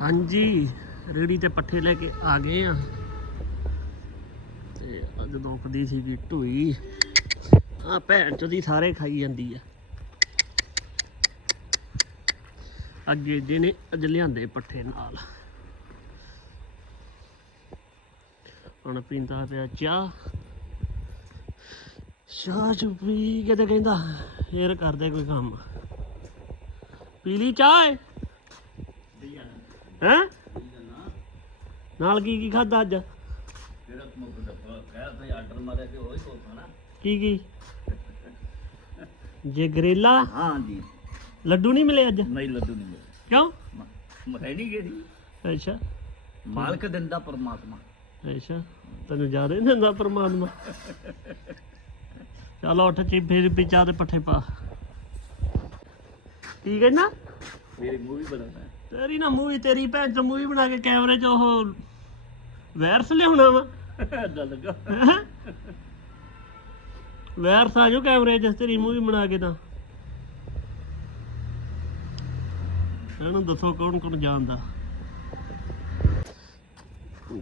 ਹਾਂਜੀ ਰੇੜੀ ਤੇ ਪੱਠੇ ਲੈ ਕੇ ਆ ਗਏ ਆ। ਤੇ ਅੱਜ ਦੁਖਦੀ ਸੀਗੀ ਢੂਈ ਆ ਭੈਣ ਚੋਦੀ ਸਾਰੇ ਖਾਈ ਜਾਂਦੀ ਆ। ਅੱਗੇ ਜਿਹਨੇ ਅੱਜ ਲਿਆਂਦੇ ਪੱਠੇ ਨਾਲ। ਹੁਣ ਪੀਂਦਾ ਪਿਆ ਚਾਹ। ਚਾਹ ਚ ਪੀ ਕੇ ਤੇ ਕਹਿੰਦਾ, ਫੇਰ ਕਰਦੇ ਕੋਈ ਕੰਮ। ਪੀ ਲਈ ਚਾਹ ਹੈਂ? ਨਾਲ ਕੀ ਕੀ ਖਾਦਾ ਅੱਜ? ਜਿਹੜਾ ਮੁੱਕ ਡੱਬਾ ਕਹਿ ਤੇ ਆਰਡਰ ਮਾਰਿਆ ਕਿ ਉਹ ਹੀ ਕੋਲਣਾ ਕੀ ਕੀ? ਜੇ ਗਰੇਲਾ? ਹਾਂ ਜੀ। ਲੱਡੂ ਨਹੀਂ ਮਿਲੇ ਅੱਜ? ਨਹੀਂ ਲੱਡੂ ਨਹੀਂ ਮਿਲੇ। ਕਿਉਂ? ਮਖਾਈ ਨਹੀਂ ਗਈ ਅੱਛਾ। ਮਾਲਕ ਦਿੰਦਾ ਪਰਮਾਤਮਾ। ਅੱਛਾ। ਤੈਨੂੰ ਜ਼ਿਆਦਾ ਹੀ ਦਿੰਦਾ ਪਰਮਾਤਮਾ? ਚਲ ਉੱਠ ਚੀ ਫੇਰ ਵੀ ਚਾਹ ਦੇ ਪੱਠੇ ਪਾ। ਕੀ ਕਹਿਣਾ ਮੇਰੀ ਮੂਵੀ ਬਣਾਉਣਾ ਤੇਰੀ ਨਾ ਮੂਵੀ ਤੇਰੀ ਭੈਣ ਚ ਮੂਵੀ ਬਣਾ ਕੇ ਕੈਮਰੇ 'ਚ ਉਹ ਵਾਇਰਸ ਲਿਆਉਣਾ ਵਾ। ਗੱਲ ਲੱਗਾ। ਵਾਇਰਸ ਆ ਜਾਓ ਕੈਮਰੇ 'ਚ ਤੇਰੀ ਮੂਵੀ ਬਣਾ ਕੇ ਤਾਂ। ਇਹਨੂੰ ਦੱਸੋ ਕੌਣ ਕੌਣ ਜਾਣਦਾ।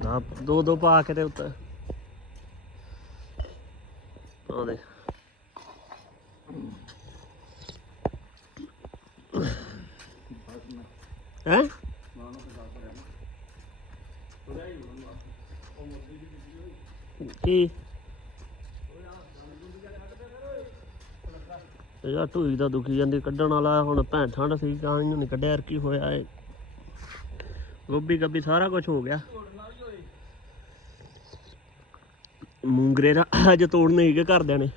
ਦਾ ਦੋ ਦੋ ਪਾ ਕੇ ਤੇ ਉੱਤੇ। ਆ ਦੇ ਹੈ? ਕੀ? ਇਹ ਢੂਈ ਦਾ ਦੁਖੀ ਜਾਂਦੀ, ਕੱਢਣ ਵਾਲਾ ਹੁਣ ਭੈਣ ਠੰਡ ਸੀ ਕਾਂ ਨੂੰ ਨਹੀਂ ਕੱਢਿਆ ਕੀ ਹੋਇਆ ਏ ਗੋਭੀ ਗੱਬੀ ਸਾਰਾ ਕੁਝ ਹੋ ਗਿਆ। ਮੂੰਗਰੇ ਦਾ ਅੱਜ ਤੋੜਨੇ ਹੀਗੇ ਘਰਦਿਆਂ ਨੇ।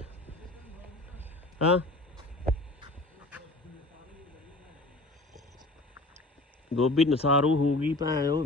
ਹਾਂ? ਗੋਭੀ ਨਸਾਰੂ ਹੋਊਗੀ ਭੈਣ ਉਹ